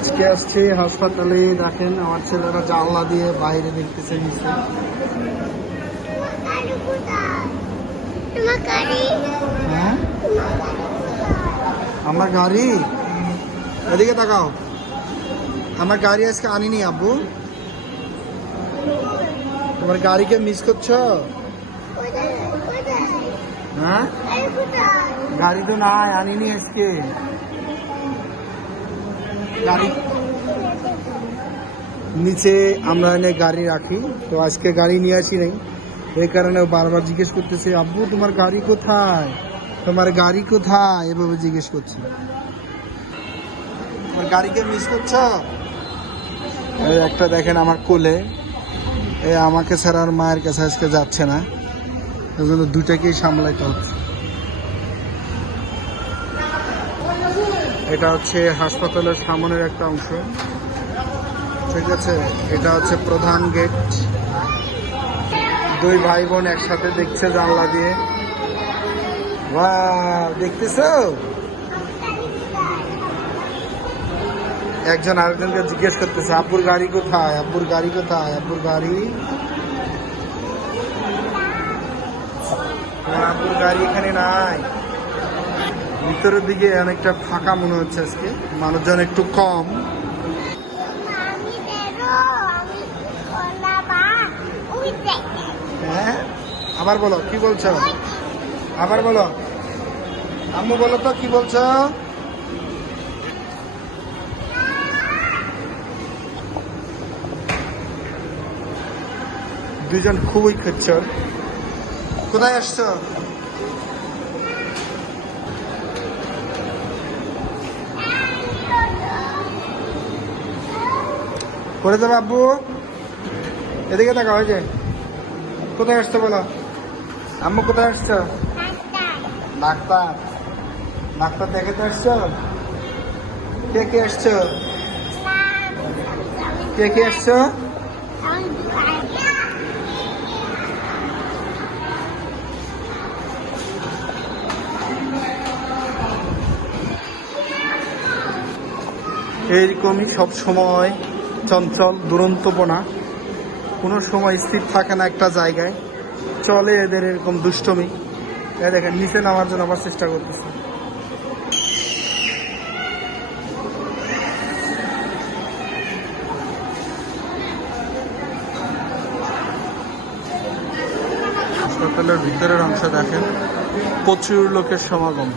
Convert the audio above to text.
আজকে আসছি হাসপাতালে, দেখেন আমার ছেলেরা জানলা দিয়ে বাইরে দেখতেছে নিচে। হ্যাঁ? আমার গাড়ি? এদিকে তাকাও। আমার গাড়ি আজকে আনিনি, আব্বু। তোমার গাড়িকে মিস করছ? হ্যাঁ? গাড়ি তো নাই, আনিনি আজকে। গাড়ি। নিচে আমরা এনে গাড়ি রাখি। তো আজকে গাড়ি নিয়ে আসি নাই। এই কারণে বারবার জিজ্ঞেস করতেছে, আব্বু, তোমার গাড়ি কোথায়? তোমার গাড়ি কোথায়? এভাবে জিজ্ঞেস করছি। তোমার গাড়িকে মিস একটা দেখেন আমার কোলে। এ আমাকে ছাড়া আর মায়ের কাছে আজকে যাচ্ছে না। এই জন্য দুটাকেই সামলাইতে হচ্ছে এটা হচ্ছে হাসপাতালের সামনের একটা অংশ। ঠিক আছে? এটা হচ্ছে প্রধান গেট। দুই ভাই বোন একসাথে দেখছে জানলা দিয়ে। দেখতেছো? একজন আরেকজনকে জিজ্ঞেস করতেছে, আব্বুর গাড়ি কোথায়? আব্বুর গাড়ি কোথায়? আব্বুর গাড়ি? আব্বুর গাড়ি এখানে নাই। ভিতরের দিকে অনেকটা ফাঁকা মনে হচ্ছে আজকে। মানুষজন একটু কম। হ্যাঁ? আবার বলো কি বলছো? আবার বলো। আম্মু বলো তো কি বলছো? দুজন খুবই খচ্চর। কোথায় আসছো? করে যাবে আব্বু এদিকে দেখা হয়েছে কোথায় আসছো বলো? আম্মু কোথায় আসছো? ডাক্তার। ডাক্তার দেখাতে আসছো? কে কে আসছো? কে কে আসছো? এইরকমই সব সময় চঞ্চল দুরন্তপনা কোনো সময় স্থির থাকে না একটা জায়গায়। চলে এদের এরকম দুষ্টমি। এ দেখেন, নিচে নামার জন্য আবার চেষ্টা করতেছে। হাসপাতালের ভিতরের অংশ দেখেন, প্রচুর লোকের সমাগম।